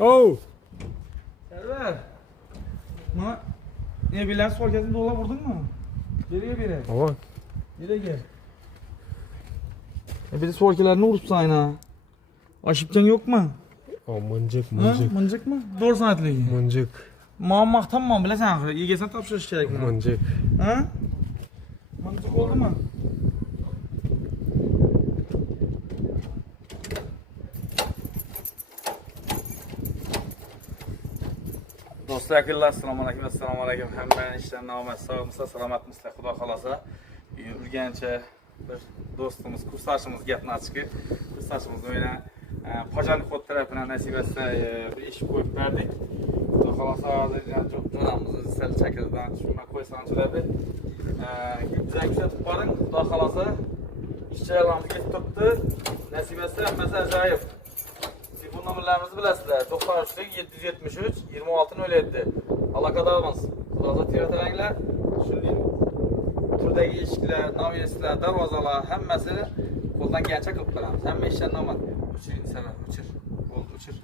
Oh. Server. Ne bilen sol kesin dola vurdun mu? Geriye biri. Aman. Geriye gel. Bir de sol kelerine vurup sayına. Aşıpcan yok mu? Mıncık, Mıncık mı? Doğru sanatlığı. Mıncık. Muammaktan mı bilesen? İyi gelsen tapşırış gerek mi? Mıncık. Ha? Mıncık oldu mu? Dostlar akıllar, assalamu alaikum, assalamu alaikum. Hemen işlerine ahmet, sağımızda, selamet misle, Xudo xalasa. Ürgence bir dostumuz, kursdaşımız gapni açıkı. Kursdaşımız öyle Pajan kod tarafından nasip etse bir iş koyup verdik. Xudo xalasa çok canımızı sel çekirden şuna koysançılardı. Güzel güzel tutarın, Xudo xalasa işçilerimiz getip tuttu. Nasip etse mesela acayip. Telefon numaralarımızı bilesizler. 93 773 26 öyleydi. Allah kadar olmasın. Fazla tiyatrengler, şunun turdaki ilişkiler, naviyesler, darvazalar, hemmesi koldan gerçek kılıplarımız. Hem işler normal. Uçur insanlar, uçur. Oldu, uçur.